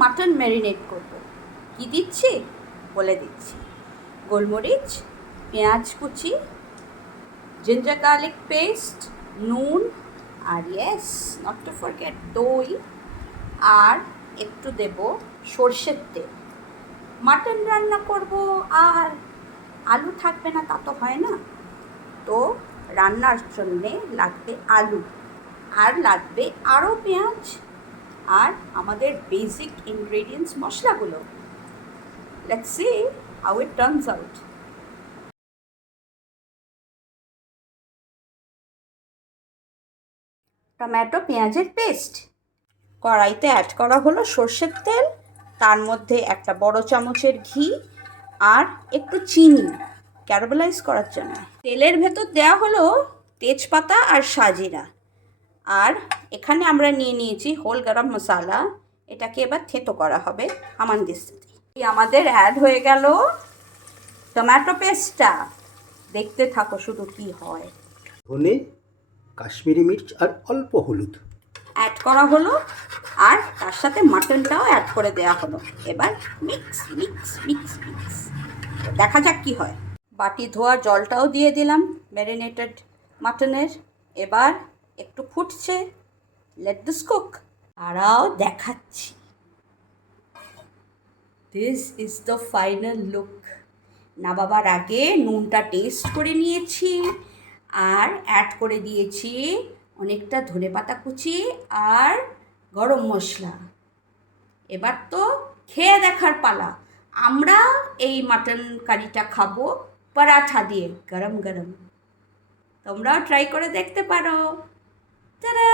Mutton marinate করব। কি দিচ্ছি বলে দিচ্ছি। গোলমরিচ, পেঁয়াজ কুচি, জিঞ্জার গার্লিক পেস্ট, নুন, আর ইয়েস নট টু ফরগেট দই, আর একটু দেব সর্ষের তেল। মাটন রান্না করব আর আলু থাকবে না তা তো হয় না। তো রান্নার জন্যে লাগবে আলু, আর লাগবে আরও পেঁয়াজ, আর আমাদের বেসিক ইনগ্রেডিয়েন্টস মশলাগুলো। Let's see how it turns out. Tomato পেঁয়াজের পেস্ট কড়াইতে অ্যাড করা হলো সর্ষের তেল, তার মধ্যে একটা বড় চামচের ঘি আর একটু চিনি ক্যারামেলাইজ করার জন্য। তেলের ভেতর দেওয়া হলো তেজপাতা আর সাজিরা, আর এখানে আমরা নিয়ে নিয়েছি হোল গরম মশলা। এটাকে এবার থেতো করা হবে হামানদিস্তাতে। আমাদের অ্যাড হয়ে গেল টমেটো পেস্টটা। দেখতে থাকো শুধু কি হয়। ধনে, কাশ্মীরি মির্চ আর অল্প হলুদ অ্যাড করা হলো, আর তার সাথে মাটনটাও অ্যাড করে দেওয়া হলো। এবার মিক্স মিক্স মিক্স মিক্স, দেখা যাক কি হয়। বাটি ধোয়া জলটাও দিয়ে দিলাম ম্যারিনেটেড মাটনের। এবার একটু ফুটছে, লেট দিস কুক। আরও দেখাচ্ছি, this is the final look. নামাবার আগে নুনটা টেস্ট করে নিয়েছি, আর অ্যাড করে দিয়েছি অনেকটা ধনেপাতা কুচি আর গরম মশলা। এবার তো খেয়ে দেখার পালা। আমরা এই মাটন কারিটা খাবো পরাঠা দিয়ে গরম গরম। তোমরাও ট্রাই করে দেখতে পারো। তারা